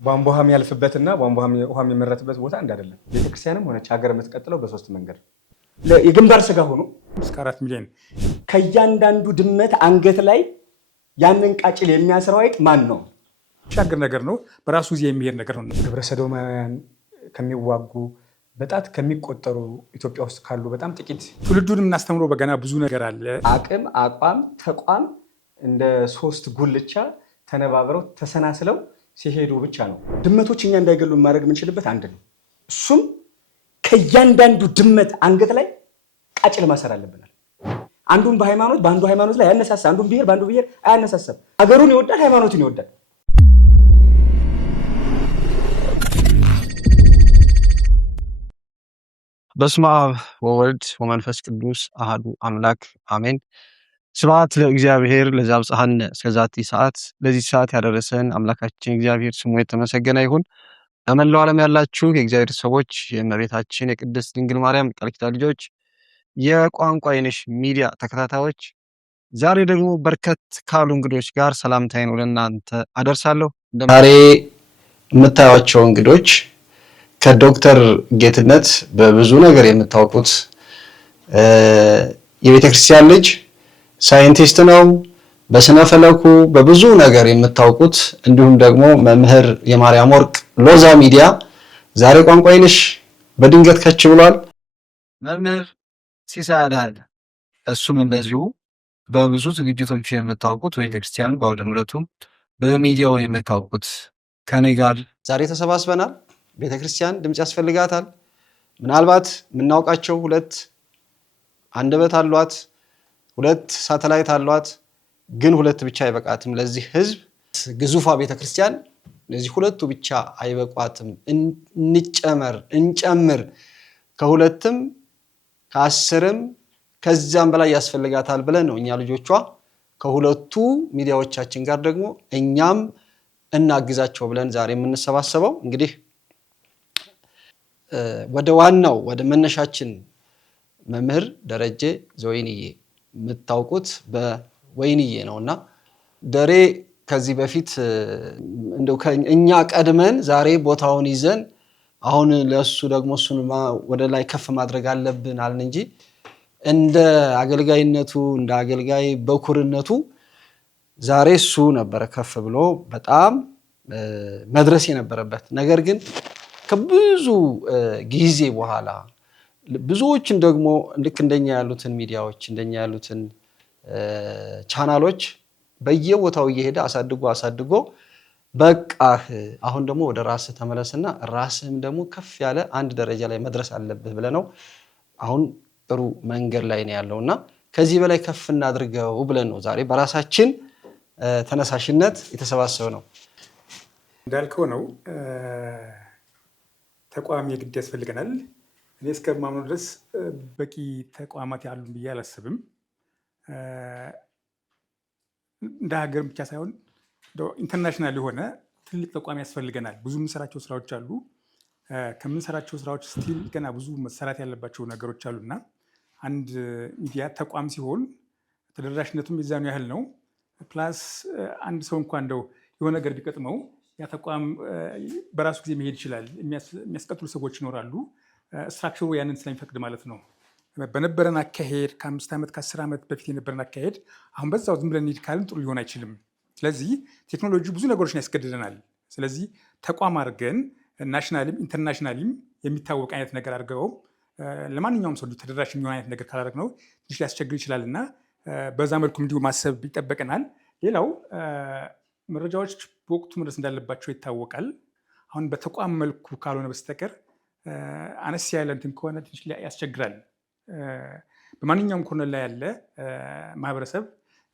ቧንቧ የሚያልፍበትና ቧንቧ ውሃ የሚመረትበት ቦታ እንዳይደለም። ቤተክርስቲያንም ሆነች ሀገር የምትቀጥለው በሶስት መንገድ የግንባር ስጋ ሆኖ እስከ 4 ሚሊዮን ከእያንዳንዱ ድመት አንገት ላይ ያንን ቃጭል የሚያስረው አይጥ ማን ነው? ሻገር ነገር ነው። በራሱ ጊዜ የሚሄድ ነገር ነው። ግብረ ሰዶማውያን ከሚዋጉ በጣት ከሚቆጠሩ ኢትዮጵያ ውስጥ ካሉ በጣም ጥቂት ትውልዱን የምናስተምረው በገና ብዙ ነገር አለ። አቅም፣ አቋም፣ ተቋም እንደ ሶስት ጉልቻ ተነባብረው ተሰናስለው ሲሄዱ ብቻ ነው ድመቶች እኛ እንዳይገሉ ማድረግ የምንችልበት አንድ ነው። እሱም ከእያንዳንዱ ድመት አንገት ላይ ቃጭል ማሰር አለብናል። አንዱን በሃይማኖት በአንዱ ሃይማኖት ላይ ያነሳሳ፣ አንዱን ብሔር በአንዱ ብሔር አያነሳሳም። ሀገሩን ይወዳል፣ ሃይማኖቱን ይወዳል። በስመ አብ ወወልድ ወመንፈስ ቅዱስ አሐዱ አምላክ አሜን። ስብሐት ለእግዚአብሔር ለዘአብጽሐነ እስከዛቲ ሰዓት። ለዚህ ሰዓት ያደረሰን አምላካችን እግዚአብሔር ስሙ የተመሰገነ ይሁን። በመላው ዓለም ያላችሁ የእግዚአብሔር ሰዎች፣ የእመቤታችን የቅድስት ድንግል ማርያም ቃል ኪዳን ልጆች፣ የቋንቋ አይነሽ ሚዲያ ተከታታዮች፣ ዛሬ ደግሞ በርከት ካሉ እንግዶች ጋር ሰላምታዬን ወደ እናንተ አደርሳለሁ። ዛሬ የምታዩቸው እንግዶች ከዶክተር ጌትነት በብዙ ነገር የምታውቁት የቤተክርስቲያን ልጅ ሳይንቲስት ነው። በስነ ፈለኩ በብዙ ነገር የምታውቁት እንዲሁም ደግሞ መምህር የማርያም ወርቅ ሎዛ ሚዲያ ዛሬ ቋንቋ አይነሽ በድንገት ከች ብሏል። መምህር ሲሳይ አዳነ እሱም እንደዚሁ በብዙ ዝግጅቶች የምታውቁት ቤተክርስቲያን በአውደ ምሕረቱም በሚዲያው የምታውቁት ከኔ ጋር ዛሬ ተሰባስበናል። ቤተክርስቲያን ድምጽ ያስፈልጋታል። ምናልባት የምናውቃቸው ሁለት አንደበት አሏት፣ ሁለት ሳተላይት አሏት። ግን ሁለት ብቻ አይበቃትም ለዚህ ህዝብ። ግዙፋ ቤተክርስቲያን ለዚህ ሁለቱ ብቻ አይበቋትም። እንጨምር ከሁለትም ከአስርም ከዛም በላይ ያስፈልጋታል ብለን ነው እኛ ልጆቿ ከሁለቱ ሚዲያዎቻችን ጋር ደግሞ እኛም እናግዛቸው ብለን ዛሬ የምንሰባሰበው። እንግዲህ ወደ ዋናው ወደ መነሻችን መምህር ደረጀ ዘወይንዬ የምታውቁት በወይንዬ ነውና ደሬ ከዚህ በፊት እንደው እኛ ቀድመን ዛሬ ቦታውን ይዘን አሁን ለሱ ደግሞ እሱን ወደ ላይ ከፍ ማድረግ አለብን አልን እንጂ እንደ አገልጋይነቱ እንደ አገልጋይ በኩርነቱ ዛሬ እሱ ነበር ከፍ ብሎ በጣም መድረስ የነበረበት። ነገር ግን ከብዙ ጊዜ በኋላ ብዙዎችን ደግሞ ልክ እንደኛ ያሉትን ሚዲያዎች እንደኛ ያሉትን ቻናሎች በየቦታው እየሄደ አሳድጎ በቃህ አሁን ደግሞ ወደ ራስህ ተመለስና ራስህም ደግሞ ከፍ ያለ አንድ ደረጃ ላይ መድረስ አለብህ ብለነው አሁን ጥሩ መንገድ ላይ ነው ያለውና ከዚህ በላይ ከፍ እናድርገው ብለን ነው ዛሬ በራሳችን ተነሳሽነት የተሰባሰበው። እንዳልከው ነው ተቋም የግድ ያስፈልገናል። እኔ እስከማምነው ድረስ በቂ ተቋማት ያሉ ብዬ አላስብም። እንደ ሀገር ብቻ ሳይሆን ኢንተርናሽናል የሆነ ትልቅ ተቋም ያስፈልገናል። ብዙ የምንሰራቸው ስራዎች አሉ። ከምንሰራቸው ስራዎች ስቲል ገና ብዙ መሰራት ያለባቸው ነገሮች አሉና አንድ ሚዲያ ተቋም ሲሆን ተደራሽነቱም የዛኑ ያህል ነው። ፕላስ አንድ ሰው እንኳን እንደው የሆነ ነገር ቢቀጥመው ያ ተቋም በራሱ ጊዜ መሄድ ይችላል። የሚያስቀጥሉ ሰዎች ይኖራሉ። ስትራክቸሩ ያንን ስለሚፈቅድ ማለት ነው። በነበረን አካሄድ ከ5 ዓመት ከ10 ዓመት በፊት የነበረን አካሄድ አሁን በዛው ዝም ብለን እንሂድ ካልን ጥሩ ሊሆን አይችልም። ስለዚህ ቴክኖሎጂ ብዙ ነገሮችን ያስገድደናል። ስለዚህ ተቋም አድርገን ናሽናልም ኢንተርናሽናልም የሚታወቅ አይነት ነገር አድርገው ለማንኛውም ሰው ተደራሽ የሚሆን አይነት ነገር ካላደረግ ነው ትንሽ ሊያስቸግር ይችላል እና በዛ መልኩም እንዲሁ ማሰብ ይጠበቀናል። ሌላው መረጃዎች በወቅቱ መድረስ እንዳለባቸው ይታወቃል። አሁን በተቋም መልኩ ካልሆነ በስተቀር አነስ ያለ እንትን ከሆነ ትንሽ ያስቸግራል። በማንኛውም ኮርነር ላይ ያለ ማህበረሰብ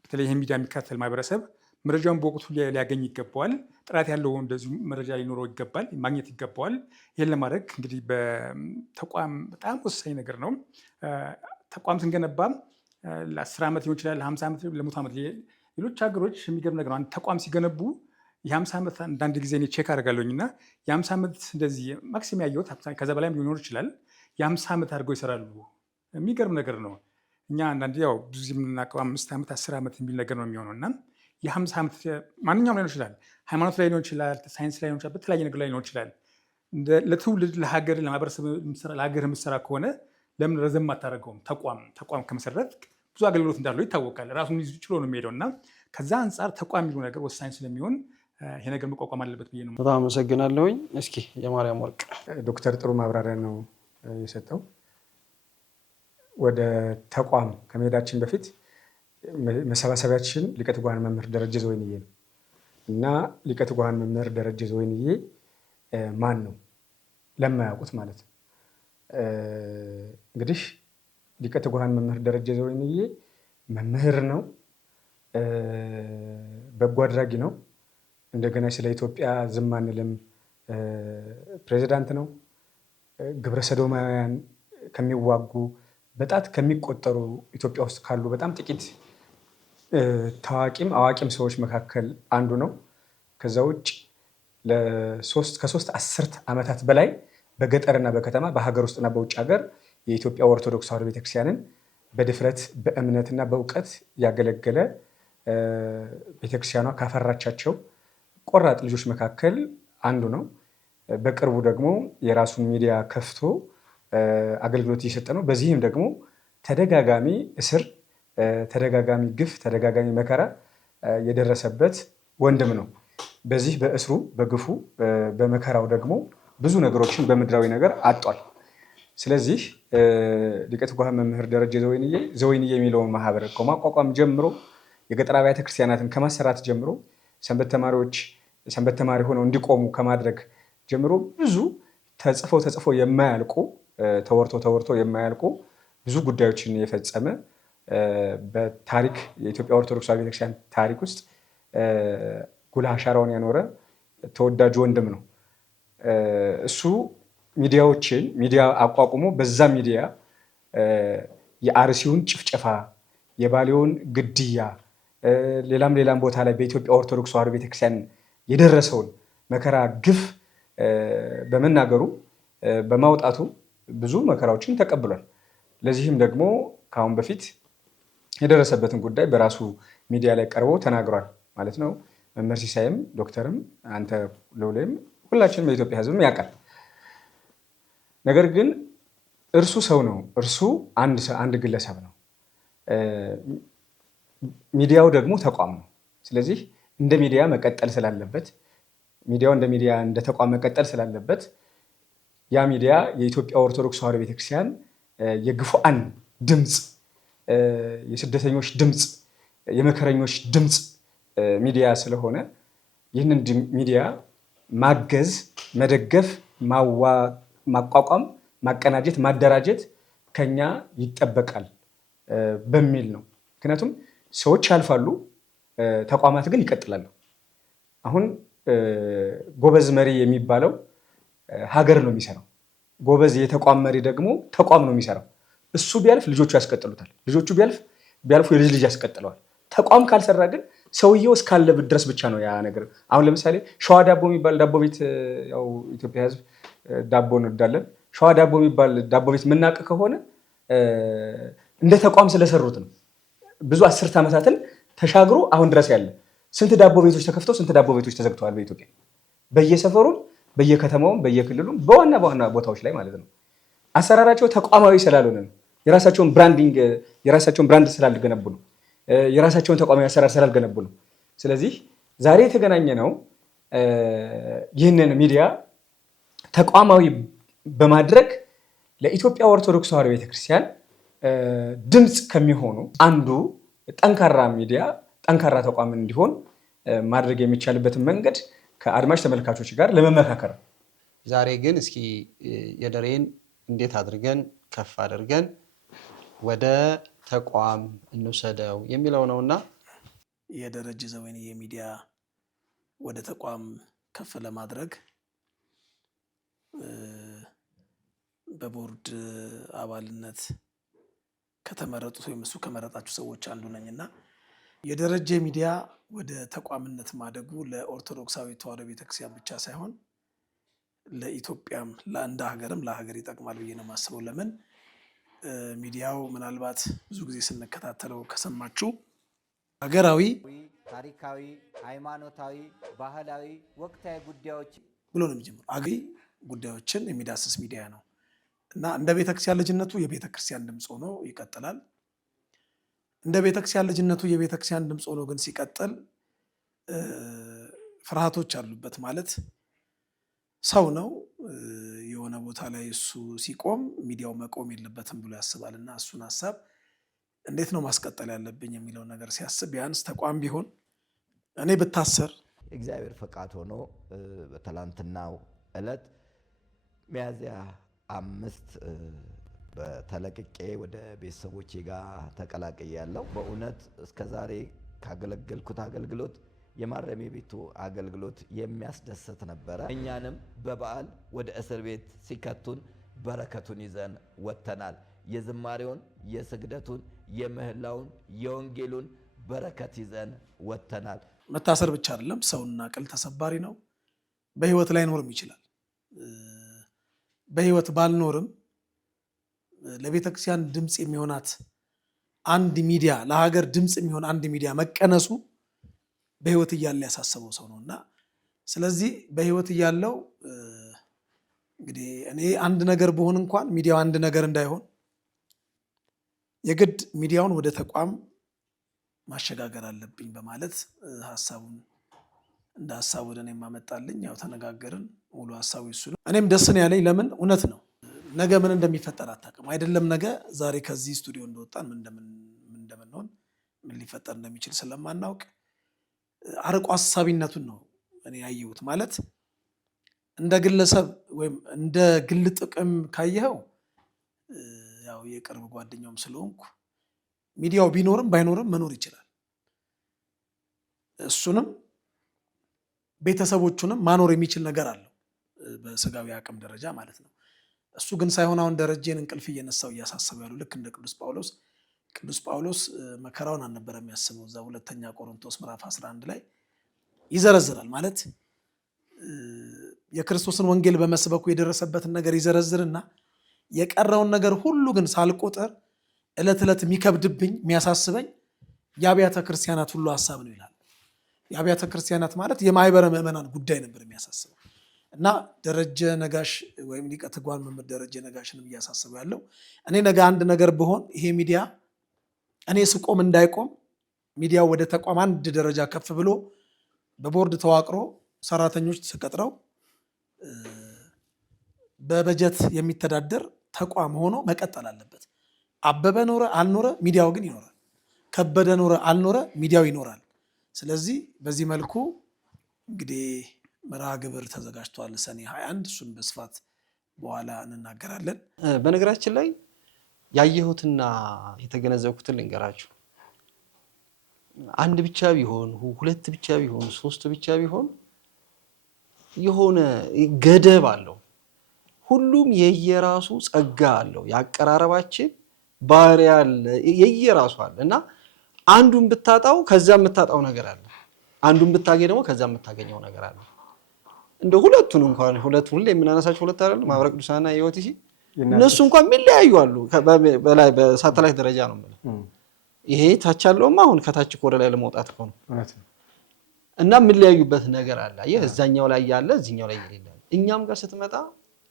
በተለይ ይህ ሚዲያ የሚከታተል ማህበረሰብ መረጃውን በወቅቱ ሊያገኝ ይገባዋል። ጥራት ያለው እንደዚሁ መረጃ ሊኖረው ይገባል፣ ማግኘት ይገባዋል። ይህን ለማድረግ እንግዲህ በተቋም በጣም ወሳኝ ነገር ነው። ተቋም ስንገነባ ለ10 ዓመት ሊሆን ይችላል፣ ለ50 ዓመት፣ ለ100 ዓመት። ሌሎች ሀገሮች የሚገርም ነገር ነው። አንድ ተቋም ሲገነቡ የ50 ዓመት አንዳንድ ጊዜ እኔ ቼክ አደርጋለሁኝ እና የ50 ዓመት እንደዚህ ማክሲም ያየሁት ከዛ በላይም ሊኖር ይችላል። የ50 ዓመት አድርገው ይሰራሉ። የሚገርም ነገር ነው። እኛ አንዳንድ ያው ብዙ የምናውቀው 5 ዓመት 10 ዓመት የሚል ነገር ነው የሚሆነው እና የ50 ዓመት ማንኛውም ሊሆን ይችላል። ሃይማኖት ላይ ሊሆን ይችላል፣ ሳይንስ ላይ ሊሆን ይችላል፣ በተለያየ ነገር ላይ ሊሆን ይችላል። ለትውልድ ለሀገር ለማህበረሰብ ለሀገር የምትሰራ ከሆነ ለምን ረዘም አታደርገውም? ተቋም ከመሰረት ብዙ አገልግሎት እንዳለው ይታወቃል። ራሱን ችሎ ነው የሚሄደው እና ከዛ አንጻር ተቋም የሚለው ነገር ወሳኝ ስለሚሆን ይሄ ነገር መቋቋም አለበት ብዬ ነው። በጣም አመሰግናለሁኝ። እስኪ የማርያም ወርቅ ዶክተር ጥሩ ማብራሪያ ነው የሰጠው። ወደ ተቋም ከመሄዳችን በፊት መሰባሰቢያችን ሊቀ ትጉሃን መምህር ደረጀ ዘወይንዬ ነው እና ሊቀ ትጉሃን መምህር ደረጀ ዘወይንዬ ማን ነው ለማያውቁት ማለት ነው። እንግዲህ ሊቀ ትጉሃን መምህር ደረጀ ዘወይንዬ መምህር ነው፣ በጎ አድራጊ ነው። እንደገና ስለ ኢትዮጵያ ዝም አንልም ፕሬዚዳንት ነው። ግብረ ሰዶማውያን ከሚዋጉ በጣት ከሚቆጠሩ ኢትዮጵያ ውስጥ ካሉ በጣም ጥቂት ታዋቂም አዋቂም ሰዎች መካከል አንዱ ነው። ከዛ ውጭ ከ3 አስርት ዓመታት በላይ በገጠርና በከተማ በሀገር ውስጥና በውጭ ሀገር የኢትዮጵያ ኦርቶዶክስ ተዋሕዶ ቤተክርስቲያንን በድፍረት በእምነትና በእውቀት ያገለገለ ቤተክርስቲያኗ ካፈራቻቸው ቆራጥ ልጆች መካከል አንዱ ነው። በቅርቡ ደግሞ የራሱን ሚዲያ ከፍቶ አገልግሎት እየሰጠ ነው። በዚህም ደግሞ ተደጋጋሚ እስር፣ ተደጋጋሚ ግፍ፣ ተደጋጋሚ መከራ የደረሰበት ወንድም ነው። በዚህ በእስሩ በግፉ በመከራው ደግሞ ብዙ ነገሮችን በምድራዊ ነገር አጧል። ስለዚህ ሊቀ ትጉሃን መምህር ደረጀ ዘወይንዬ የሚለውን ማህበር ከማቋቋም ጀምሮ የገጠር አብያተ ክርስቲያናትን ከማሰራት ጀምሮ ሰንበት ተማሪዎች ሰንበት ተማሪ ሆነው እንዲቆሙ ከማድረግ ጀምሮ ብዙ ተጽፈው የማያልቁ ተወርቶ የማያልቁ ብዙ ጉዳዮችን የፈጸመ በታሪክ የኢትዮጵያ ኦርቶዶክስ ቤተክርስቲያን ታሪክ ውስጥ ጉልህ አሻራውን ያኖረ ተወዳጅ ወንድም ነው። እሱ ሚዲያ አቋቁሞ በዛ ሚዲያ የአርሲውን ጭፍጨፋ፣ የባሌውን ግድያ፣ ሌላም ቦታ ላይ በኢትዮጵያ ኦርቶዶክስ ተዋሕዶ ቤተክርስቲያን የደረሰውን መከራ፣ ግፍ በመናገሩ በማውጣቱ ብዙ መከራዎችን ተቀብሏል። ለዚህም ደግሞ ከአሁን በፊት የደረሰበትን ጉዳይ በራሱ ሚዲያ ላይ ቀርቦ ተናግሯል ማለት ነው። መምህር ሲሳይም ዶክተርም አንተ ለውሌም ሁላችንም የኢትዮጵያ ሕዝብም ያውቃል። ነገር ግን እርሱ ሰው ነው። እርሱ አንድ ግለሰብ ነው። ሚዲያው ደግሞ ተቋም ነው። ስለዚህ እንደ ሚዲያ መቀጠል ስላለበት ሚዲያው እንደ ተቋም መቀጠል ስላለበት ያ ሚዲያ የኢትዮጵያ ኦርቶዶክስ ተዋሕዶ ቤተክርስቲያን የግፉአን ድምፅ፣ የስደተኞች ድምፅ፣ የመከረኞች ድምፅ ሚዲያ ስለሆነ ይህንን ሚዲያ ማገዝ፣ መደገፍ፣ ማቋቋም፣ ማቀናጀት፣ ማደራጀት ከኛ ይጠበቃል በሚል ነው። ምክንያቱም ሰዎች ያልፋሉ፣ ተቋማት ግን ይቀጥላሉ። አሁን ጎበዝ መሪ የሚባለው ሀገር ነው የሚሰራው። ጎበዝ የተቋም መሪ ደግሞ ተቋም ነው የሚሰራው። እሱ ቢያልፍ ልጆቹ ያስቀጥሉታል። ልጆቹ ቢያልፉ የልጅ ልጅ ያስቀጥለዋል። ተቋም ካልሰራ ግን ሰውየው እስካለበት ድረስ ብቻ ነው ያ ነገር። አሁን ለምሳሌ ሸዋ ዳቦ የሚባል ዳቦ ቤት፣ ያው ኢትዮጵያ ሕዝብ ዳቦ እንወዳለን። ሸዋ ዳቦ የሚባል ዳቦ ቤት የምናውቅ ከሆነ እንደ ተቋም ስለሰሩት ነው። ብዙ አስርት ዓመታትን ተሻግሮ አሁን ድረስ ያለ ስንት ዳቦ ቤቶች ተከፍተው ስንት ዳቦ ቤቶች ተዘግተዋል በኢትዮጵያ በየሰፈሩም በየከተማውም በየክልሉም በዋና ቦታዎች ላይ ማለት ነው። አሰራራቸው ተቋማዊ ስላልሆነ ነው። የራሳቸውን ብራንድ ስላልገነቡ ነው። የራሳቸውን ተቋማዊ አሰራር ስላልገነቡ ነው። ስለዚህ ዛሬ የተገናኘ ነው ይህንን ሚዲያ ተቋማዊ በማድረግ ለኢትዮጵያ ኦርቶዶክስ ተዋሕዶ ቤተክርስቲያን ድምፅ ከሚሆኑ አንዱ ጠንካራ ሚዲያ፣ ጠንካራ ተቋም እንዲሆን ማድረግ የሚቻልበትን መንገድ ከአድማጭ ተመልካቾች ጋር ለመመካከር። ዛሬ ግን እስኪ የደሬን እንዴት አድርገን ከፍ አድርገን ወደ ተቋም እንውሰደው የሚለው ነውና የደረጀ ዘወይንዬ ሚዲያ ወደ ተቋም ከፍ ለማድረግ በቦርድ አባልነት ከተመረጡት ወይም እሱ ከመረጣችሁ ሰዎች አንዱ ነኝና የደረጀ ሚዲያ ወደ ተቋምነት ማደጉ ለኦርቶዶክሳዊ ተዋሕዶ ቤተክርስቲያን ብቻ ሳይሆን ለኢትዮጵያም እንደ ሀገርም ለሀገር ይጠቅማል ብዬ ነው የማስበው። ለምን ሚዲያው ምናልባት ብዙ ጊዜ ስንከታተለው ከሰማችሁ ሀገራዊ ታሪካዊ፣ ሃይማኖታዊ፣ ባህላዊ፣ ወቅታዊ ጉዳዮች ብሎ ነው የሚጀምረው። አገሪ ጉዳዮችን የሚዳስስ ሚዲያ ነው እና እንደ ቤተክርስቲያን ልጅነቱ የቤተክርስቲያን ድምፅ ሆኖ ይቀጥላል። እንደ ቤተክርስቲያን ልጅነቱ የቤተክርስቲያን ድምፅ ሆኖ ግን ሲቀጥል ፍርሃቶች አሉበት። ማለት ሰው ነው፣ የሆነ ቦታ ላይ እሱ ሲቆም ሚዲያው መቆም የለበትም ብሎ ያስባል እና እሱን ሀሳብ እንዴት ነው ማስቀጠል ያለብኝ የሚለውን ነገር ሲያስብ ቢያንስ ተቋም ቢሆን እኔ ብታሰር እግዚአብሔር ፈቃድ ሆኖ በትላንትናው ዕለት ሚያዝያ 5 በተለቅቄ ወደ ቤተሰቦቼ ጋር ተቀላቅያለሁ። በእውነት እስከዛሬ ካገለገልኩት አገልግሎት የማረሚያ ቤቱ አገልግሎት የሚያስደስት ነበረ። እኛንም በበዓል ወደ እስር ቤት ሲከቱን በረከቱን ይዘን ወጥተናል። የዝማሬውን፣ የስግደቱን፣ የምህላውን፣ የወንጌሉን በረከት ይዘን ወጥተናል። መታሰር ብቻ አይደለም፣ ሰውና ቅል ተሰባሪ ነው። በህይወት ላይኖርም ይችላል። በህይወት ባልኖርም ለቤተክርስቲያን ድምፅ የሚሆናት አንድ ሚዲያ፣ ለሀገር ድምፅ የሚሆን አንድ ሚዲያ መቀነሱ በህይወት እያለ ያሳሰበው ሰው ነው እና ስለዚህ በህይወት እያለው እንግዲህ እኔ አንድ ነገር በሆን እንኳን ሚዲያው አንድ ነገር እንዳይሆን የግድ ሚዲያውን ወደ ተቋም ማሸጋገር አለብኝ በማለት ሀሳቡን እንደ ሀሳብ ወደ እኔ ማመጣልኝ። ያው ተነጋገርን። ሙሉ ሀሳቡ እሱ ነው። እኔም ደስ ነው ያለኝ። ለምን እውነት ነው። ነገ ምን እንደሚፈጠር አታውቅም። አይደለም ነገ ዛሬ ከዚህ ስቱዲዮ እንደወጣን ምን እንደምንሆን ምን ሊፈጠር እንደሚችል ስለማናውቅ አርቆ ሀሳቢነቱን ነው እኔ ያየሁት። ማለት እንደ ግለሰብ ወይም እንደ ግል ጥቅም ካየኸው ያው የቅርብ ጓደኛውም ስለሆንኩ ሚዲያው ቢኖርም ባይኖርም መኖር ይችላል። እሱንም ቤተሰቦቹንም ማኖር የሚችል ነገር አለው በስጋዊ አቅም ደረጃ ማለት ነው። እሱ ግን ሳይሆን አሁን ደረጀን እንቅልፍ እየነሳው እያሳሰበው ያለው ልክ እንደ ቅዱስ ጳውሎስ መከራውን አልነበረ የሚያስበው። እዛ ሁለተኛ ቆሮንቶስ ምዕራፍ 11 ላይ ይዘረዝራል። ማለት የክርስቶስን ወንጌል በመስበኩ የደረሰበትን ነገር ይዘረዝርና የቀረውን ነገር ሁሉ ግን ሳልቆጥር ዕለት ዕለት የሚከብድብኝ የሚያሳስበኝ የአብያተ ክርስቲያናት ሁሉ ሀሳብ ነው ይላል። የአብያተ ክርስቲያናት ማለት የማህበረ ምዕመናን ጉዳይ ነበር የሚያሳስበው እና ደረጀ ነጋሽ ወይም ሊቀ ትጉሃን መምህር ደረጀ ነጋሽንም እያሳሰበው ያለው እኔ ነገ አንድ ነገር ብሆን ይሄ ሚዲያ እኔ ስቆም እንዳይቆም ሚዲያው ወደ ተቋም አንድ ደረጃ ከፍ ብሎ በቦርድ ተዋቅሮ ሰራተኞች ተቀጥረው በበጀት የሚተዳደር ተቋም ሆኖ መቀጠል አለበት። አበበ ኖረ አልኖረ ሚዲያው ግን ይኖራል። ከበደ ኖረ አልኖረ ሚዲያው ይኖራል። ስለዚህ በዚህ መልኩ እንግዲህ መርሃ ግብር ተዘጋጅቷል ሰኔ 21 እሱን በስፋት በኋላ እንናገራለን። በነገራችን ላይ ያየሁትና የተገነዘብኩትን ልንገራችሁ። አንድ ብቻ ቢሆን ሁለት ብቻ ቢሆን ሶስት ብቻ ቢሆን የሆነ ገደብ አለው። ሁሉም የየራሱ ጸጋ አለው። ያቀራረባችን ባህሪ አለ፣ የየራሱ አለ እና አንዱን ብታጣው ከዛ የምታጣው ነገር አለ። አንዱን ብታገኝ ደግሞ ከዛ የምታገኘው ነገር አለ። እንደ ሁለቱን እንኳን ሁለቱን ላይ የምናነሳቸው ሁለት አይደል ማህበረ ቅዱሳንና የኦቲሲ እነሱ እንኳን የሚለያዩ አሉ። በላይ በሳተላይት ደረጃ ነው ማለት ይሄ ታች ያለውማ አሁን ከታች ወደ ላይ ለመውጣት ነው እና የሚለያዩበት ነገር አለ። እዛኛው ላይ ያለ እዚህኛው ላይ የሌለ። እኛም ጋር ስትመጣ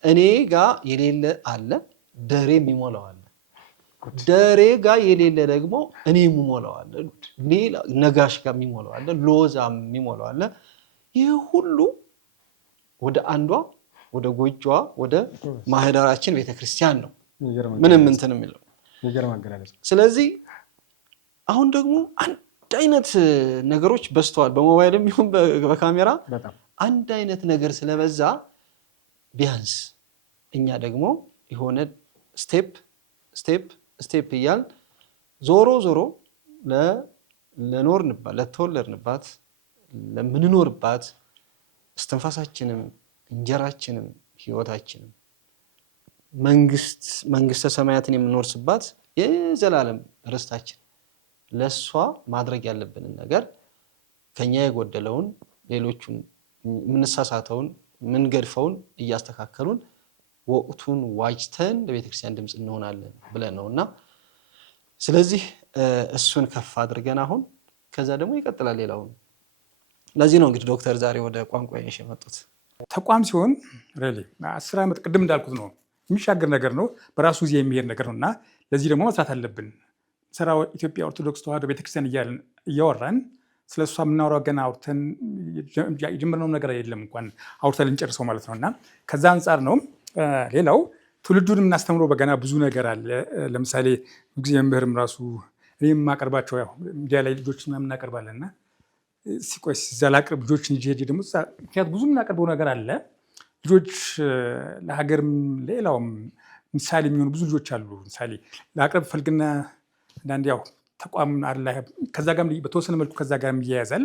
እኔ ጋር የሌለ አለ፣ ደሬ የሚሞላው አለ። ደሬ ጋር የሌለ ደግሞ እኔ የምሞላው አለ፣ ሌላ ነጋሽ ጋር የሚሞላው አለ፣ ሎዛ የሚሞላው አለ። ይሄ ሁሉ ወደ አንዷ ወደ ጎጆዋ ወደ ማህደራችን ቤተክርስቲያን ነው ምንም እንትን የሚለው። ስለዚህ አሁን ደግሞ አንድ አይነት ነገሮች በስተዋል። በሞባይልም ይሁን በካሜራ አንድ አይነት ነገር ስለበዛ ቢያንስ እኛ ደግሞ የሆነ ስቴፕ እያል ዞሮ ለኖርንባት ለተወለድንባት ለምንኖርባት እስትንፋሳችንም እንጀራችንም ህይወታችንም መንግስተ ሰማያትን የምንወርስባት የዘላለም ርስታችን ለሷ ማድረግ ያለብንን ነገር ከኛ የጎደለውን ሌሎቹን የምንሳሳተውን ምንገድፈውን እያስተካከሉን ወቅቱን ዋጅተን ለቤተክርስቲያን ድምፅ እንሆናለን ብለን ነውና ስለዚህ እሱን ከፍ አድርገን አሁን ከዛ ደግሞ ይቀጥላል ሌላው። ለዚህ ነው እንግዲህ ዶክተር ዛሬ ወደ ቋንቋ ይነሽ የመጡት። ተቋም ሲሆን ሪሊ 10 ዓመት ቅድም እንዳልኩት ነው የሚሻገር ነገር ነው፣ በራሱ ጊዜ የሚሄድ ነገር ነው እና ለዚህ ደግሞ መስራት አለብን። ስራው ኢትዮጵያ ኦርቶዶክስ ተዋሕዶ ቤተክርስቲያን እያወራን ስለ እሷ የምናወራው ገና አውርተን የጀመርነው ነገር የለም እንኳን አውርተን ልንጨርሰው ማለት ነው እና ከዛ አንጻር ነው። ሌላው ትውልዱን የምናስተምረው በገና ብዙ ነገር አለ። ለምሳሌ ጊዜ መምህርም ራሱ እኔ የማቀርባቸው ሚዲያ ላይ ልጆች ምናምን እናቀርባለን እና ሲቆይ ዘላቅርብ ልጆችን ይዤ ደግሞ ምክንያት ብዙ የምናቀርበው ነገር አለ። ልጆች ለሀገርም ሌላውም ምሳሌ የሚሆኑ ብዙ ልጆች አሉ። ምሳሌ ለአቅርብ ፈልግና አንዳንድ ያው ተቋም አለ ከዛ ጋር በተወሰነ መልኩ ከዛ ጋር ይያያዛል።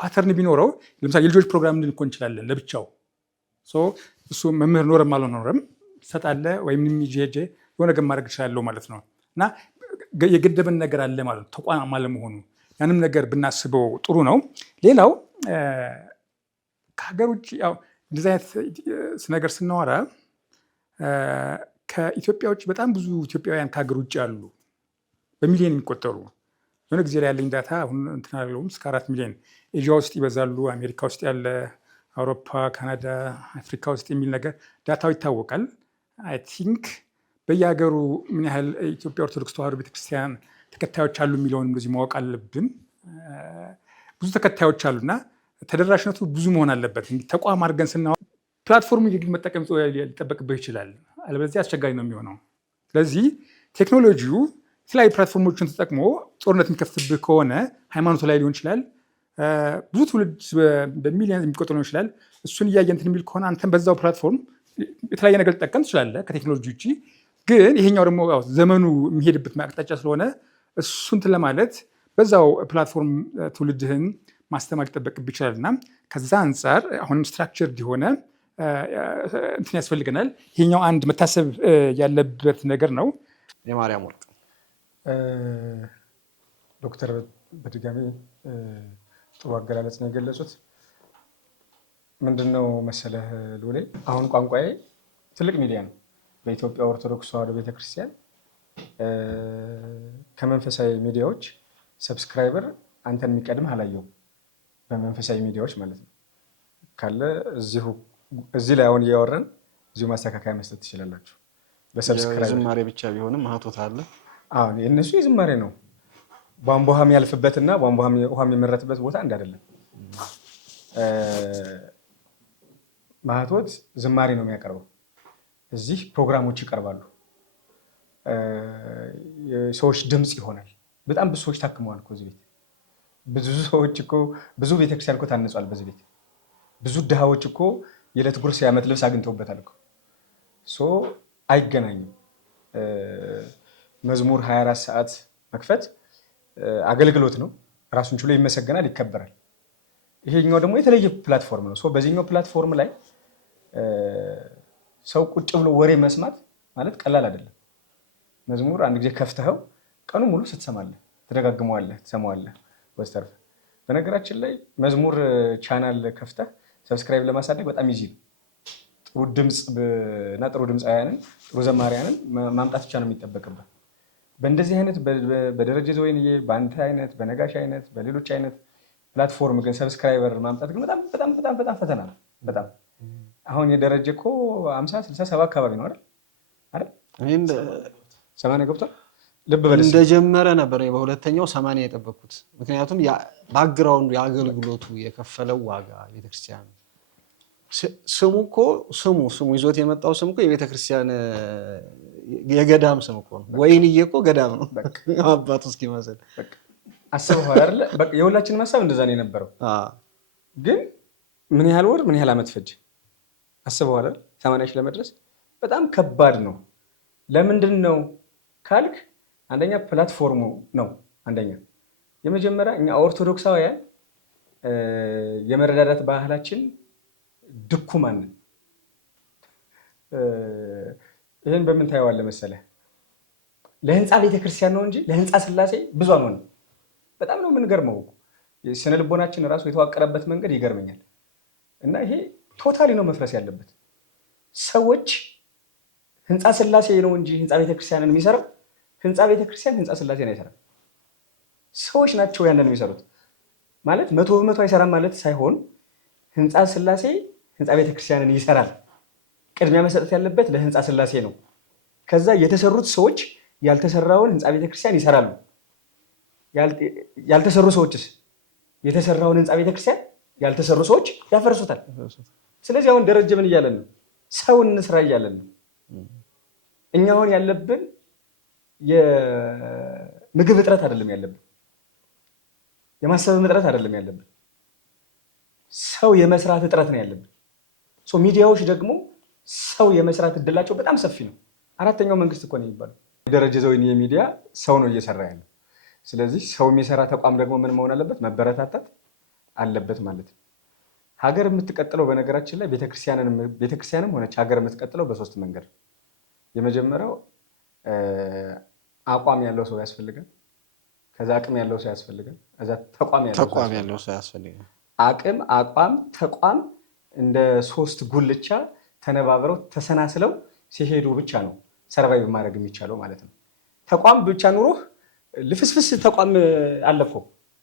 ፓተርን ቢኖረው ለምሳሌ የልጆች ፕሮግራም ልንኮን እንችላለን ለብቻው እሱ መምህር ኖረም አልኖረም ትሰጣለህ ወይም ይዤ የሆነ ነገር ማድረግ እችላለሁ ማለት ነው እና የገደበን ነገር አለ ማለት ነው ተቋም አለመሆኑ። ያንም ነገር ብናስበው ጥሩ ነው። ሌላው ከሀገር ውጭ ያው እንደዚህ አይነት ነገር ስናወራ ከኢትዮጵያ ውጭ በጣም ብዙ ኢትዮጵያውያን ከሀገር ውጭ አሉ፣ በሚሊዮን የሚቆጠሩ። የሆነ ጊዜ ላይ ያለኝ ዳታ አሁን እንትን አለውም እስከ 4 ሚሊዮን ኤዥያ ውስጥ ይበዛሉ፣ አሜሪካ ውስጥ ያለ፣ አውሮፓ፣ ካናዳ፣ አፍሪካ ውስጥ የሚል ነገር ዳታው ይታወቃል። አይ ቲንክ በየሀገሩ ምን ያህል ኢትዮጵያ ኦርቶዶክስ ተዋሕዶ ቤተክርስቲያን ተከታዮች አሉ የሚለውን እንደዚህ ማወቅ አለብን። ብዙ ተከታዮች አሉና ተደራሽነቱ ብዙ መሆን አለበት። ተቋም አድርገን ስናወራ ፕላትፎርሙ የግድ መጠቀም ሊጠበቅብህ ይችላል፣ አለበለዚያ አስቸጋሪ ነው የሚሆነው። ስለዚህ ቴክኖሎጂው የተለያዩ ፕላትፎርሞችን ተጠቅሞ ጦርነት የሚከፍትብህ ከሆነ ሃይማኖቱ ላይ ሊሆን ይችላል፣ ብዙ ትውልድ በሚሊዮን የሚቆጠር ሊሆን ይችላል። እሱን እያየ እንትን የሚል ከሆነ አንተን በዛው ፕላትፎርም የተለያየ ነገር ልጠቀም ትችላለህ ከቴክኖሎጂ ውጭ። ግን ይሄኛው ደግሞ ዘመኑ የሚሄድበት አቅጣጫ ስለሆነ እሱን ለማለት በዛው ፕላትፎርም ትውልድህን ማስተማር ሊጠበቅብህ ይችላል እና ከዛ አንጻር አሁንም ስትራክቸርድ የሆነ እንትን ያስፈልገናል። ይሄኛው አንድ መታሰብ ያለበት ነገር ነው። የማርያም ወርቅ ዶክተር በድጋሚ ጥሩ አገላለጽ ነው የገለጹት። ምንድነው መሰለህ ሉሌ፣ አሁን ቋንቋዬ ትልቅ ሚዲያ ነው በኢትዮጵያ ኦርቶዶክስ ተዋሕዶ ቤተክርስቲያን። ከመንፈሳዊ ሚዲያዎች ሰብስክራይበር አንተን የሚቀድምህ አላየሁም። በመንፈሳዊ ሚዲያዎች ማለት ነው ካለ እዚህ ላይ አሁን እያወራን እዚሁ ማስተካከያ መስጠት ትችላላችሁ። በሰብስክራይበር ዝማሬ ብቻ ቢሆንም ማህቶት አለ። አሁን የእነሱ የዝማሬ ነው። ቧንቧ ውሃ የሚያልፍበትና ቧንቧ ውሃ የሚመረትበት ቦታ እንዳይደለም። ማህቶት ዝማሬ ነው የሚያቀርበው። እዚህ ፕሮግራሞች ይቀርባሉ። የሰዎች ድምፅ ይሆናል። በጣም ብዙ ሰዎች ታክመዋል እኮ እዚህ ቤት። ብዙ ሰዎች እኮ ብዙ ቤተክርስቲያን እኮ ታንጿል በዚህ ቤት። ብዙ ድሃዎች እኮ የዕለት ጉርስ የዓመት ልብስ አግኝተውበታል እኮ። አይገናኝም። መዝሙር 24 ሰዓት መክፈት አገልግሎት ነው። ራሱን ችሎ ይመሰገናል፣ ይከበራል። ይሄኛው ደግሞ የተለየ ፕላትፎርም ነው። በዚህኛው ፕላትፎርም ላይ ሰው ቁጭ ብሎ ወሬ መስማት ማለት ቀላል አይደለም። መዝሙር አንድ ጊዜ ከፍተኸው ቀኑ ሙሉ ስትሰማለህ፣ ትደጋግመዋለህ፣ ትሰማዋለህ ወስተርፍ። በነገራችን ላይ መዝሙር ቻናል ከፍተህ ሰብስክራይብ ለማሳደግ በጣም ይዚ ነው። ጥሩ ድምፅ እና ጥሩ ድምፃውያንን ጥሩ ዘማሪያንን ማምጣት ብቻ ነው የሚጠበቅበት። በእንደዚህ አይነት በደረጀ ዘወይንዬ፣ በአንተ አይነት፣ በነጋሽ አይነት፣ በሌሎች አይነት ፕላትፎርም ግን ሰብስክራይበር ማምጣት ግን በጣም በጣም በጣም በጣም ፈተና ነው። በጣም አሁን የደረጀ እኮ 50 60 70 አካባቢ ነው አይደል? 80 ገብቷል። ልብ በል እንደጀመረ ነበር በሁለተኛው 80 የጠበቅኩት። ምክንያቱም ባክግራውንዱ የአገልግሎቱ የከፈለው ዋጋ ቤተክርስቲያን ስሙ እኮ ስሙ ይዞት የመጣው ስም እኮ የቤተክርስቲያን የገዳም ስም እኮ ነው። ወይንዬ እኮ ገዳም ነው አባቱ እስኪመስል አስበዋል አይደለ? በቃ የሁላችንም ሀሳብ እንደዛ ነው የነበረው። ግን ምን ያህል ወር ምን ያህል ዓመት ፈጅ አስበዋል አይደል? 80 ሺህ ለመድረስ በጣም ከባድ ነው። ለምንድን ነው ካልክ አንደኛ ፕላትፎርሙ ነው። አንደኛ የመጀመሪያ እኛ ኦርቶዶክሳውያን የመረዳዳት ባህላችን ድኩማን ነን። ይህን በምን ታየዋለህ መሰለህ? ለህንፃ ቤተክርስቲያን ነው እንጂ ለህንፃ ስላሴ ብዙ አንሆንም። በጣም ነው የምንገርመው። ስነ ልቦናችን ራሱ የተዋቀረበት መንገድ ይገርመኛል። እና ይሄ ቶታሊ ነው መፍረስ ያለበት። ሰዎች ህንፃ ስላሴ ነው እንጂ ህንፃ ቤተክርስቲያንን የሚሰራው ህንፃ ቤተክርስቲያን ህንፃ ስላሴን አይሰራም። ሰዎች ናቸው ያንን የሚሰሩት። ማለት 100% አይሰራም ማለት ሳይሆን ህንፃ ስላሴ ህንፃ ቤተክርስቲያንን ይሰራል። ቅድሚያ መሰጠት ያለበት ለህንፃ ስላሴ ነው። ከዛ የተሰሩት ሰዎች ያልተሰራውን ህንፃ ቤተክርስቲያን ይሰራሉ። ያልተሰሩ ሰዎችስ የተሰራውን ህንፃ ቤተክርስቲያን ያልተሰሩ ሰዎች ያፈርሱታል። ስለዚህ አሁን ደረጀ ምን እያለን ነው? ሰው እንስራ እያለን ነው። እኛ አሁን ያለብን የምግብ እጥረት አይደለም ያለብን፣ የማሰብ እጥረት አይደለም ያለብን፣ ሰው የመስራት እጥረት ነው ያለብን። ሚዲያዎች ደግሞ ሰው የመስራት እድላቸው በጣም ሰፊ ነው። አራተኛው መንግስት እኮ ነው የሚባለው። ደረጀ ዘወይንዬ የሚዲያ ሰው ነው እየሰራ ያለው። ስለዚህ ሰው የሚሰራ ተቋም ደግሞ ምን መሆን አለበት? መበረታታት አለበት ማለት ነው። ሀገር የምትቀጥለው በነገራችን ላይ ቤተክርስቲያንም ሆነች ሀገር የምትቀጥለው በሶስት መንገድ። የመጀመሪያው አቋም ያለው ሰው ያስፈልጋል። ከዛ አቅም ያለው ሰው ያስፈልጋል። ከዛ ተቋም ያለው ሰው ያስፈልጋል። አቋም፣ ተቋም እንደ ሶስት ጉልቻ ተነባብረው ተሰናስለው ሲሄዱ ብቻ ነው ሰርቫይቭ ማድረግ የሚቻለው ማለት ነው። ተቋም ብቻ ኑሮህ ልፍስፍስ ተቋም አለ እኮ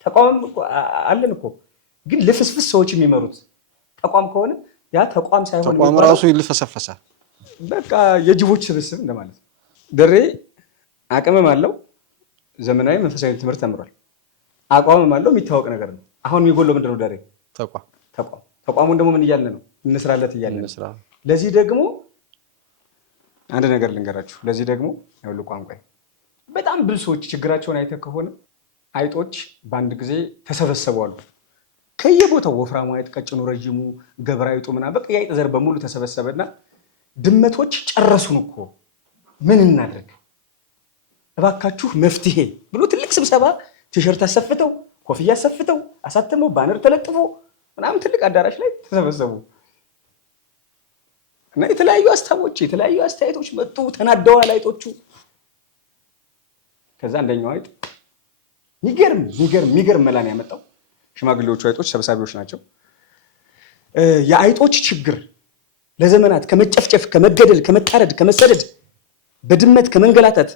ተቋም አለን እኮ፣ ግን ልፍስፍስ ሰዎች የሚመሩት ተቋም ከሆነ ያ ተቋም ሳይሆን ተቋም ራሱ ይልፈሰፈሳል። በቃ የጅቦች ስብስብ እንደማለት። ደሬ አቅምም አለው፣ ዘመናዊ መንፈሳዊ ትምህርት ተምሯል። አቋምም አለው፣ የሚታወቅ ነገር ነው። አሁን የሚጎለው ምንድን ነው? ደሬ ተቋሙን ደግሞ ምን እያልን ነው? እንስራለት እያልን ነው። ለዚህ ደግሞ አንድ ነገር ልንገራችሁ። ለዚህ ደግሞ ያው ቋንቋ በጣም ብዙ ሰዎች ችግራቸውን አይተህ ከሆነ አይጦች በአንድ ጊዜ ተሰበሰበዋሉ። ከየቦታው ወፍራሙ አይጥ፣ ቀጭኑ፣ ረዥሙ፣ ገብረ አይጡ ምናምን በቃ የአይጥ ዘር በሙሉ ተሰበሰበና ድመቶች ጨረሱን እኮ ምን እናድርግ እባካችሁ መፍትሄ ብሎ ትልቅ ስብሰባ ቲሸርት አሰፍተው ኮፍያ አሰፍተው አሳተመው ባነር ተለጥፎ ምናምን ትልቅ አዳራሽ ላይ ተሰበሰቡ እና የተለያዩ ሀሳቦች የተለያዩ አስተያየቶች መጡ። ተናደዋል አይጦቹ። ከዛ አንደኛው አይጥ የሚገርም መላን ያመጣው ሽማግሌዎቹ አይጦች ሰብሳቢዎች ናቸው። የአይጦች ችግር ለዘመናት ከመጨፍጨፍ፣ ከመገደል፣ ከመታረድ፣ ከመሰደድ፣ በድመት ከመንገላታት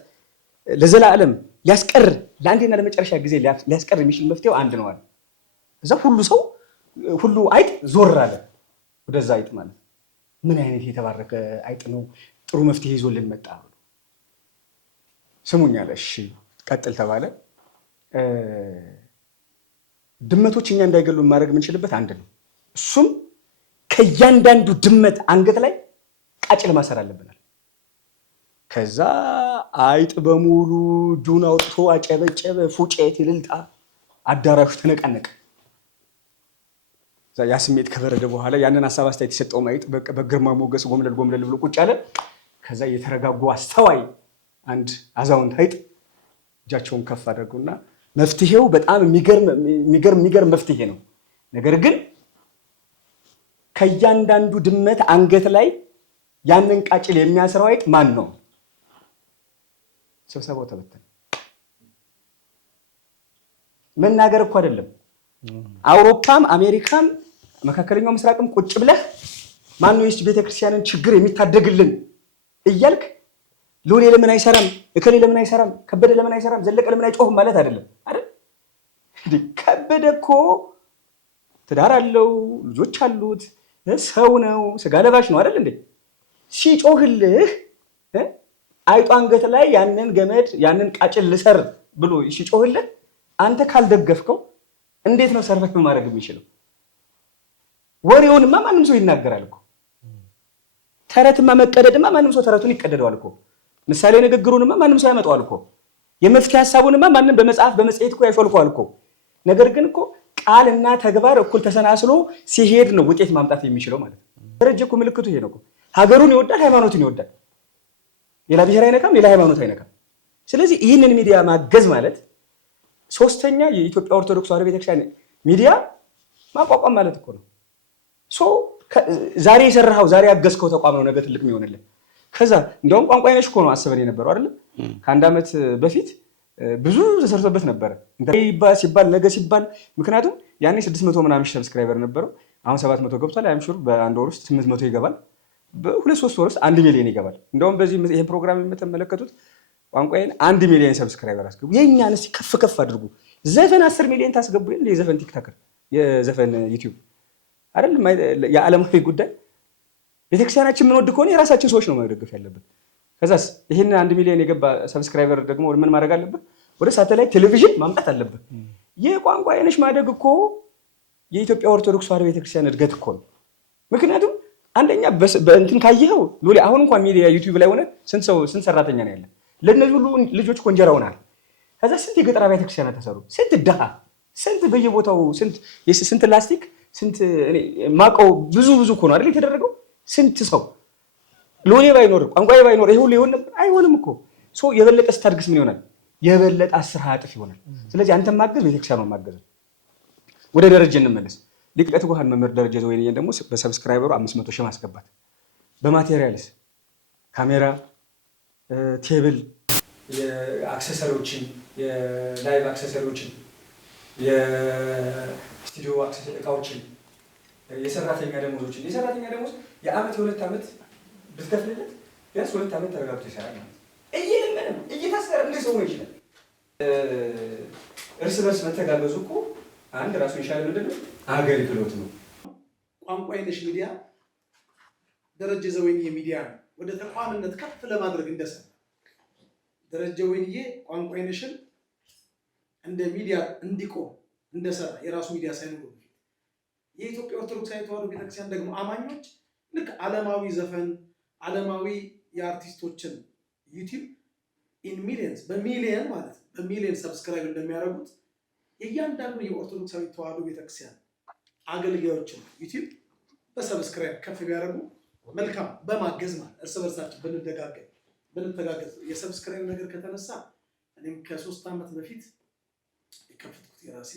ለዘላለም ሊያስቀር ለአንዴና ለመጨረሻ ጊዜ ሊያስቀር የሚችል መፍትሄው አንድ ነው አለ። እዛ ሁሉ አይጥ ዞር አለ ወደዛ አይጥ ማለት ምን አይነት የተባረከ አይጥ ነው፣ ጥሩ መፍትሄ ይዞልን መጣ። ስሙኝ አለ። እሺ ቀጥል ተባለ። ድመቶች እኛ እንዳይገሉን ማድረግ የምንችልበት አንድ ነው። እሱም ከእያንዳንዱ ድመት አንገት ላይ ቃጭል ማሰር አለብናል። ከዛ አይጥ በሙሉ እጁን አውጥቶ አጨበጨበ፣ ፉጨት፣ እልልታ፣ አዳራሹ ተነቃነቀ። ያ ስሜት ከበረደ በኋላ ያንን ሀሳብ አስተያየት የሰጠው አይጥ በግርማ ሞገስ ጎምለል ብሎ ቁጭ አለ። ከዛ የተረጋጉ አስተዋይ አንድ አዛውንት አይጥ እጃቸውን ከፍ አድርገውና መፍትሄው በጣም የሚገርም መፍትሄ ነው፣ ነገር ግን ከእያንዳንዱ ድመት አንገት ላይ ያንን ቃጭል የሚያስረው አይጥ ማን ነው? ስብሰባው ተበተነ። መናገር እኮ አይደለም። አውሮፓም አሜሪካም መካከለኛው ምስራቅም ቁጭ ብለህ ማነው የዚህ ቤተክርስቲያንን ችግር የሚታደግልን እያልክ ሎሌ ለምን አይሰራም፣ እከሌ ለምን አይሰራም፣ ከበደ ለምን አይሰራም፣ ዘለቀ ለምን አይጮህም ማለት አይደለም አይደል? ከበደ እኮ ትዳር አለው፣ ልጆች አሉት፣ ሰው ነው፣ ስጋ ለባሽ ነው አይደል እንዴ? ሲጮህልህ አይጧ አንገት ላይ ያንን ገመድ ያንን ቃጭል ልሰር ብሎ ሲጮህልህ አንተ ካልደገፍከው እንዴት ነው ሰርቫይቭ ማድረግ የሚችለው? ወሬውንማ ማንም ሰው ይናገራል እኮ። ተረትማ መቀደድማ ማንም ሰው ተረቱን ይቀደደዋል እኮ። ምሳሌ ንግግሩንማ ማንም ሰው ያመጣዋል እኮ። የመፍትሄ ሀሳቡንማ ማንም በመጽሐፍ በመጽሔት እኮ ያሾልከዋል እኮ። ነገር ግን እኮ ቃልና ተግባር እኩል ተሰናስሎ ሲሄድ ነው ውጤት ማምጣት የሚችለው ማለት ነው። ደረጀ እኮ ምልክቱ ይሄ ነው እኮ። ሀገሩን ይወዳል፣ ሃይማኖቱን ይወዳል። ሌላ ብሔር አይነካም፣ ሌላ ሃይማኖት አይነካም። ስለዚህ ይህንን ሚዲያ ማገዝ ማለት ሶስተኛ የኢትዮጵያ ኦርቶዶክስ ተዋሕዶ ቤተክርስቲያን ሚዲያ ማቋቋም ማለት እኮ ነው። ዛሬ የሰራኸው ዛሬ ያገዝከው ተቋም ነው ነገ ትልቅ የሚሆንልን። ከዛ እንደውም ቋንቋ አይነሽ እኮ ነው አስበን የነበረው አይደለም። ከአንድ ዓመት በፊት ብዙ ተሰርቶበት ነበረ ሲባል ነገ ሲባል፣ ምክንያቱም ያኔ 600 ምናምን ሺህ ሰብስክራይበር ነበረው። አሁን 700 ገብቷል። አይምሹር በአንድ ወር ውስጥ 800 ይገባል። በ2-3 ወር ውስጥ 1 ሚሊዮን ይገባል። እንደውም በዚህ ይሄን ፕሮግራም የምትመለከቱት ቋንቋዬን 1 ሚሊዮን ሰብስክራይበር አስገቡ። የእኛን እስኪ ከፍ አድርጉ። ዘፈን 10 ሚሊዮን ታስገቡ እንደ የዘፈን ቲክቶከር የዘፈን ዩቲዩብ አይደለም የዓለማዊ ጉዳይ ቤተክርስቲያናችን ምን ወድ ከሆነ የራሳችን ሰዎች ነው መደገፍ ያለብን። ከዛስ ይሄን 1 ሚሊዮን የገባ ሰብስክራይበር ደግሞ ምን ማድረግ አለበት? ወደ ሳተላይት ቴሌቪዥን ማምጣት አለበት። የቋንቋ አይነሽ ማደግ እኮ የኢትዮጵያ ኦርቶዶክስ ተዋሕዶ ቤተክርስቲያን እድገት እኮ ነው። ምክንያቱም አንደኛ በእንትን ካየኸው ሎሌ አሁን እንኳን ሚዲያ ዩቲዩብ ላይ ሆነ ስንት ሰራተኛ ነው ያለ? ለነዚህ ሁሉ ልጆች እኮ እንጀራ ሆናል። ከዛ ስንት የገጠር ቤተ ክርስቲያናት ተሰሩ፣ ስንት ድሃ፣ ስንት በየቦታው ስንት ላስቲክ፣ ስንት ማቀው ብዙ እኮ ነው አይደል የተደረገው። ስንት ሰው ሎሌ ባይኖር ቋንቋዬ ባይኖር ይሄ ሁሉ ይሆን ነበር? አይሆንም እኮ። የበለጠ ስታድግስ ምን ይሆናል? የበለጠ 10 እጥፍ ይሆናል። ስለዚህ አንተም ማገዝ ቤተክርስቲያኑን ማገዝ። ወደ ደረጀ እንመለስ። ሊቀ ትጉሃን መምህር ደረጀ ዘወይንዬን ደግሞ በሰብስክራይበሩ 500 ሺህ ማስገባት፣ በማቴሪያልስ ካሜራ፣ ቴብል፣ የአክሰሰሪዎችን፣ የላይቭ አክሰሰሪዎችን፣ የስቱዲዮ እቃዎችን፣ የሰራተኛ ደሞዞችን የሰራተኛ ደሞዝ የዓመት የ2 ዓመት ብትከፍልለት ቢያንስ 2 ዓመት ተረጋግቶ ይሰራል ማለት ነው። ምንም እየታሰረ እንደ ሰው ይችላል። እርስ በርስ መተጋገዙ እኮ አንድ ራሱ የቻለ ምንድን ነው አገልግሎት ነው። ቋንቋ አይነሽ ሚዲያ ደረጀ ዘወይንዬ ሚዲያ ወደ ተቋምነት ከፍ ለማድረግ እንደሰራ ደረጀ ወይንዬ ቋንቋ አይነሽን እንደ ሚዲያ እንዲቆም እንደሰራ የራሱ ሚዲያ ሳይኖር የኢትዮጵያ ኦርቶዶክሳዊ ተዋሕዶ ቤተክርስቲያን ደግሞ አማኞች ልክ ዓለማዊ ዘፈን ዓለማዊ የአርቲስቶችን ዩቲዩብ ኢን ሚሊየንስ በሚሊየን ማለት በሚሊየን ሰብስክራይብ እንደሚያደርጉት የእያንዳንዱ የኦርቶዶክሳዊ ተዋሕዶ ቤተክርስቲያን አገልጋዮችን ዩቲዩብ በሰብስክራይብ ከፍ ቢያደርጉ መልካም። በማገዝ ማለት እርስ በርሳችን ብንተጋገዝ የሰብስክራይብ ነገር ከተነሳ እኔም ከ3 ዓመት በፊት የከፈትኩት የራሴ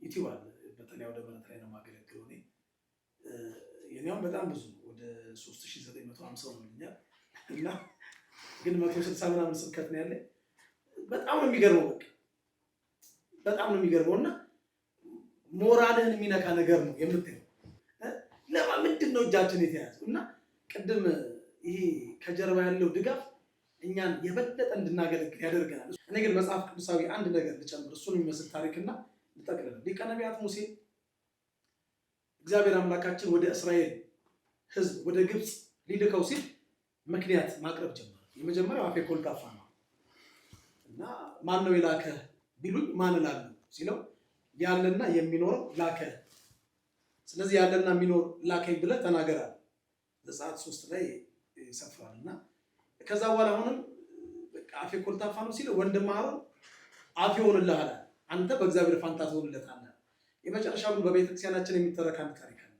ዩቲዩብ አለ። በተለይ ወደ በረት ላይ ነው የማገለግለው እኔ። የኔም በጣም ብዙ ወደ 3950 ሆኖልኛል እና ግን 160 ምናምን ስብከት ነው ያለኝ። በጣም ነው የሚገርመው፣ በጣም ነው የሚገርመው እና ሞራልህን የሚነካ ነገር ነው የምታየው። ምንድን ነው እጃችን የተያዘው እና ቅድም ይሄ ከጀርባ ያለው ድጋፍ እኛን የበለጠ እንድናገለግል ያደርገናል። እኔ ግን መጽሐፍ ቅዱሳዊ አንድ ነገር ልጨምር፣ እሱን የሚመስል ታሪክና ልጠቅልል። ሊቀ ነቢያት ሙሴ እግዚአብሔር አምላካችን ወደ እስራኤል ሕዝብ ወደ ግብፅ ሊልከው ሲል ምክንያት ማቅረብ ጀመረ። የመጀመሪያው አፌ ኮልታፋ ነው እና ማን ነው የላከ ቢሉኝ ማን እላለሁ ሲለው ያለና የሚኖረው ላከ። ስለዚህ ያለና የሚኖር ላከኝ ብለህ ተናገራል። ዘጸአት 3 ላይ ይሰፍራል እና ከዛ በኋላ አሁንም አፌ ኮልታፋ ነው ሲለው ወንድም አሮን አፍ ይሆንልሃል፣ አንተ በእግዚአብሔር ፋንታ ትሆንለታለህ። የመጨረሻው በቤተክርስቲያናችን የሚተረክ አንድ ታሪክ አለ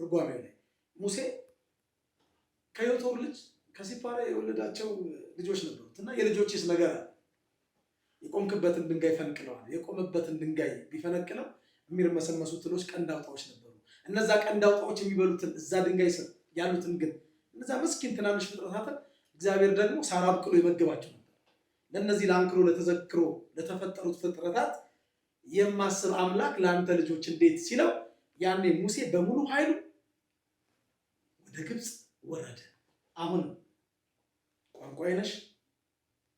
ትርጓሜው ላይ ሙሴ ከዮቶር ልጅ ከሲፓራ የወለዳቸው ልጆች ነበሩት እና የልጆችስ ነገር አለ። የቆምክበትን ድንጋይ ፈንቅለዋል። የቆመበትን ድንጋይ ቢፈነቅለው የሚርመሰመሱ ትሎች ቀንድ አውጣዎች ነበሩ። እነዛ ቀንድ አውጣዎች የሚበሉትን እዛ ድንጋይ ስር ያሉትን ግን እነዛ ምስኪን ትናንሽ ፍጥረታትን እግዚአብሔር ደግሞ ሳር አብቅሎ ይመግባቸው ነበር። ለእነዚህ ለአንክሮ ለተዘክሮ ለተፈጠሩት ፍጥረታት የማስብ አምላክ ለአንተ ልጆች እንዴት ሲለው ያኔ ሙሴ በሙሉ ኃይሉ ወደ ግብፅ ወረደ። አሁን ቋንቋ አይነሽ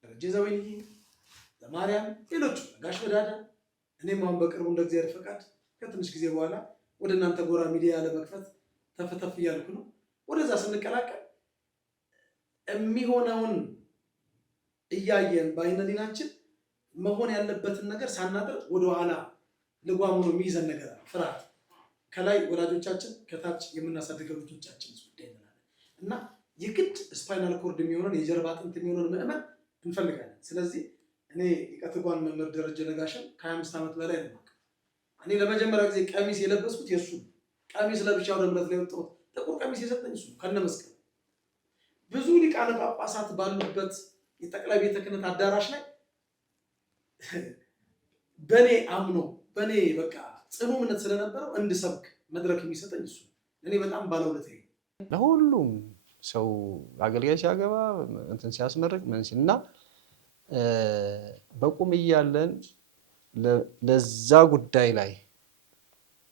ደረጀ ዘወይንዬ ለማርያም ሌሎቹ ጋሽ በዳዳ እኔም አሁን በቅርቡ እንደ እግዚአብሔር ፈቃድ ከትንሽ ጊዜ በኋላ ወደ እናንተ ጎራ ሚዲያ ለመክፈት ተፈተፍ እያልኩ ነው። ወደዛ ስንቀላቀል የሚሆነውን እያየን በዓይነ ሕሊናችን መሆን ያለበትን ነገር ሳናደርግ ወደኋላ ልጓም ሆኖ የሚይዘን ነገር አለ። ፍርሃት ከላይ ወላጆቻችን ከታች የምናሳድገው ልጆቻችን ጉዳይ እንላለን እና የግድ ስፓይናል ኮርድ የሚሆነን የጀርባ አጥንት የሚሆነን ምዕመን እንፈልጋለን። ስለዚህ እኔ ሊቀ ትጉሃን መምህር ደረጀ ነጋሽን ከ25 ዓመት በላይ ነው። እኔ ለመጀመሪያ ጊዜ ቀሚስ የለበስኩት የእሱ ቀሚስ ለብቻ ወደ ምረት ላይ ወጣሁት። ጥቁር ቀሚስ የሰጠኝ እሱ ከነ መስቀል። ብዙ ሊቃነ ጳጳሳት ባሉበት የጠቅላይ ቤተ ክህነት አዳራሽ ላይ በእኔ አምኖ በእኔ በቃ ጽኑ እምነት ስለነበረው እንድሰብክ መድረክ የሚሰጠኝ እሱ። እኔ በጣም ባለውለታዬ ለሁሉም ሰው አገልጋይ ሲያገባ እንትን ሲያስመርቅ ምን ሲል እና በቁም እያለን ለዛ ጉዳይ ላይ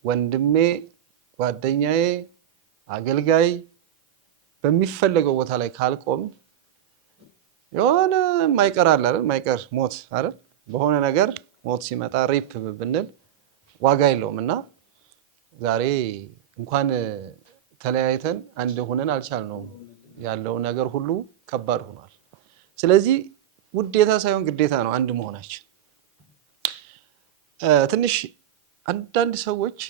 ወንድሜ ጓደኛዬ አገልጋይ በሚፈለገው ቦታ ላይ ካልቆም የሆነ ማይቀር አለ አይደል? ማይቀር ሞት አይደል? በሆነ ነገር ሞት ሲመጣ ሪፕ ብንል ዋጋ የለውም እና ዛሬ እንኳን ተለያይተን አንድ ሆነን አልቻልነውም። ያለው ነገር ሁሉ ከባድ ሆኗል። ስለዚህ ውዴታ ሳይሆን ግዴታ ነው አንድ መሆናችን። ትንሽ አንዳንድ ሰዎች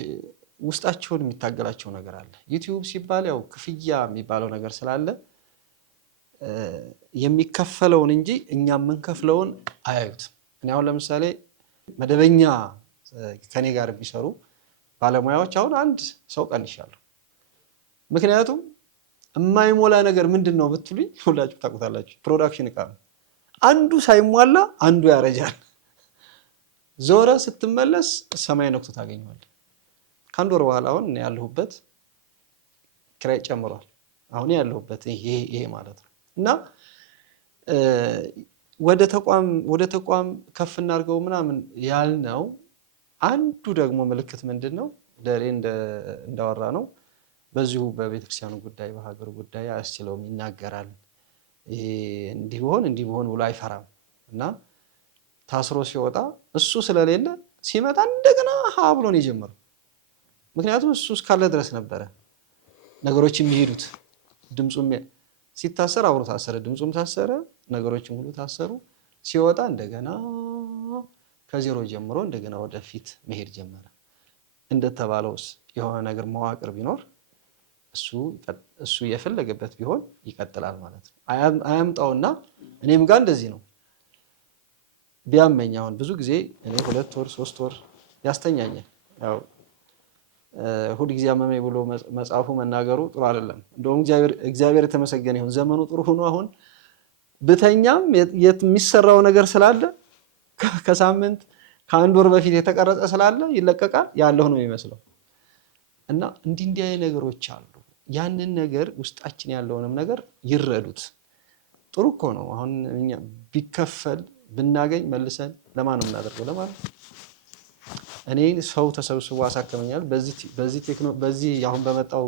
ውስጣቸውን የሚታገላቸው ነገር አለ። ዩቲዩብ ሲባል ያው ክፍያ የሚባለው ነገር ስላለ የሚከፈለውን እንጂ እኛ የምንከፍለውን አያዩትም። እኔ አሁን ለምሳሌ መደበኛ ከኔ ጋር የሚሰሩ ባለሙያዎች አሁን አንድ ሰው ቀንሻለሁ። ምክንያቱም የማይሞላ ነገር ምንድን ነው ብትሉኝ ሁላችሁ ታውቁታላችሁ። ፕሮዳክሽን እቃ ነው። አንዱ ሳይሟላ አንዱ ያረጃል። ዞረ ስትመለስ ሰማይ ነክቶ ታገኘዋለህ። ከአንድ ወር በኋላ አሁን ያለሁበት ኪራይ ጨምሯል። አሁን ያለሁበት ይሄ ማለት ነው እና ወደ ተቋም ከፍ እናድርገው ምናምን ያልነው አንዱ ደግሞ ምልክት ምንድን ነው? ደሬ እንዳወራ ነው በዚሁ በቤተክርስቲያኑ ጉዳይ በሀገሩ ጉዳይ አያስችለውም፣ ይናገራል። እንዲህ ቢሆን ብሎ አይፈራም እና ታስሮ ሲወጣ እሱ ስለሌለ ሲመጣ እንደገና ሀ ብሎ ነው የጀመረው። ምክንያቱም እሱ እስካለ ድረስ ነበረ ነገሮች የሚሄዱት። ድምፁም ሲታሰር አብሮ ታሰረ፣ ድምፁም ታሰረ፣ ነገሮችም ሁሉ ታሰሩ። ሲወጣ እንደገና ከዜሮ ጀምሮ እንደገና ወደፊት መሄድ ጀመረ። እንደተባለውስ የሆነ ነገር መዋቅር ቢኖር እሱ የፈለገበት ቢሆን ይቀጥላል ማለት ነው። አያምጣውና እኔም ጋር እንደዚህ ነው። ቢያመኝ አሁን ብዙ ጊዜ እኔ 2 ወር 3 ወር ያስተኛኛል። ያው ሁሉ ጊዜ አመመኝ ብሎ መጽሐፉ መናገሩ ጥሩ አይደለም። እንደውም እግዚአብሔር የተመሰገነ ይሁን ዘመኑ ጥሩ ሆኖ አሁን ብተኛም የሚሰራው ነገር ስላለ ከሳምንት ከአንድ ወር በፊት የተቀረጸ ስላለ ይለቀቃል ያለው ነው የሚመስለው እና እንዲህ አይነት ነገሮች አሉ። ያንን ነገር ውስጣችን ያለውንም ነገር ይረዱት። ጥሩ እኮ ነው። አሁን እኛ ቢከፈል ብናገኝ መልሰን ለማን ነው የምናደርገው? ለማን እኔ ሰው ተሰብስቦ አሳከመኛል። በዚህ አሁን በመጣው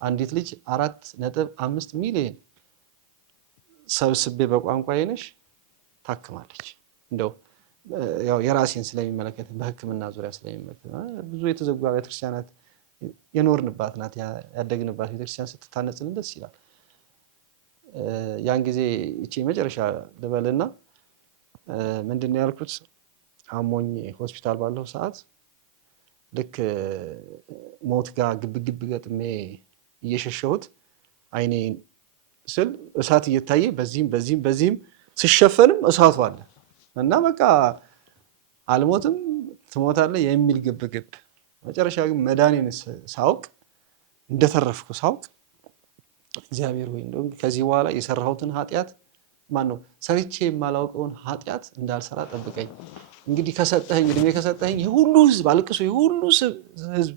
አንዲት ልጅ 4.5 ሚሊዮን ሰብስቤ በቋንቋ የነሽ ታክማለች። እንደው ያው የራሴን ስለሚመለከት በሕክምና ዙሪያ ስለሚመለከት ብዙ የተዘጉ ቤተክርስቲያናት የኖርንባት ናት ያደግንባት ቤተክርስቲያን ስትታነጽልን ደስ ይላል። ያን ጊዜ እቺ መጨረሻ ልበልና ምንድነው ያልኩት? አሞኝ ሆስፒታል ባለው ሰዓት ልክ ሞት ጋር ግብግብ ገጥሜ እየሸሸሁት አይኔ ስል እሳት እየታየ በዚህም ሲሸፈንም እሳቱ አለ እና በቃ አልሞትም ትሞታለህ የሚል ግብግብ። መጨረሻ ግን መዳኔን ሳውቅ እንደተረፍኩ ሳውቅ እግዚአብሔር ሆይ እንደው ከዚህ በኋላ የሰራሁትን ኃጢአት ሰርቼ የማላውቀውን ኃጢአት እንዳልሰራ ጠብቀኝ። እንግዲህ ከሰጠኸኝ እድሜ ከሰጠኸኝ የሁሉ ህዝብ አልቅሶ የሁሉ ህዝብ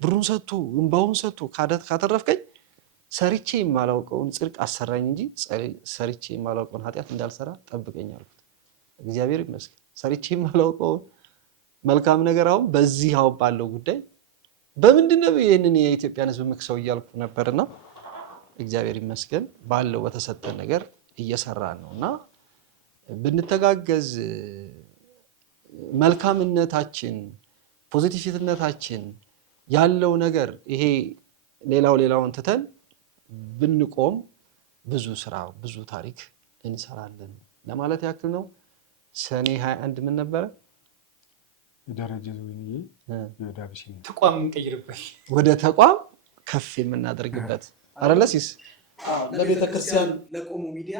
ብሩን ሰጥቶ እንባውን ሰጥቶ ካተረፍከኝ ሰርቼ የማላውቀውን ጽድቅ አሰራኝ እንጂ ሰርቼ የማላውቀውን ኃጢአት እንዳልሰራ ጠብቀኝ አልኩት። እግዚአብሔር ይመስገን ሰርቼ የማላውቀውን መልካም ነገር አሁን በዚህ አሁን ባለው ጉዳይ በምንድነው ይሄንን የኢትዮጵያን ህዝብ ምክሰው እያልኩ ነበርና እግዚአብሔር ይመስገን ባለው በተሰጠን ነገር እየሰራን ነውና ብንተጋገዝ መልካምነታችን ፖዚቲቭነታችን ያለው ነገር ይሄ ሌላውን ትተን ብንቆም ብዙ ስራ ብዙ ታሪክ እንሰራለን ለማለት ያክል ነው። ሰኔ 21 ምን ነበረ? ደረጀ ዞይንዬ የዳብሽን ተቋም እንቀይርበት ወደ ተቋም ከፍ የምናደርግበት አረለሲስ ለቤተክርስቲያን ለቆሙ ሚዲያ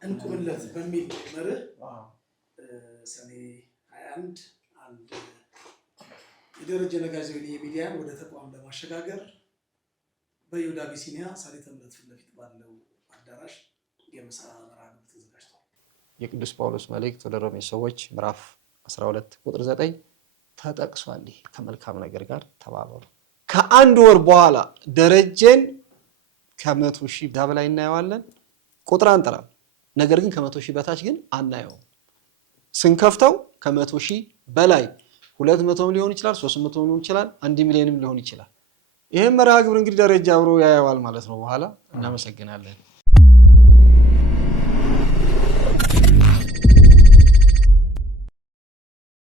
እንቁምለት በሚል መርህ ሰኔ 21 አንድ የደረጀ ነጋሽ ዞይንዬ ሚዲያን ወደ ተቋም ለማሸጋገር በይሁዳ አቢሲኒያ ሳሌተ ምሕረት ፊት ለፊት ባለው አዳራሽ የምሳ መርሃ ግብር ተዘጋጅቷል። የቅዱስ ጳውሎስ መልእክት ወደ ሮሜ ሰዎች ምዕራፍ 12 ቁጥር 9 ተጠቅሷል። ከመልካም ነገር ጋር ተባበሩ። ከአንድ ወር በኋላ ደረጀን ከ100,000 በላይ እናየዋለን። ቁጥር አንጠራም፣ ነገር ግን ከ100,000 በታች ግን አናየው። ስንከፍተው ከ100,000 በላይ 200 ሊሆን ይችላል፣ 300 ሊሆን ይችላል፣ 1 ሚሊዮንም ሊሆን ይችላል። ይሄን መርሃ ግብር እንግዲህ ደረጃ አብሮ ያየዋል ማለት ነው። በኋላ እናመሰግናለን።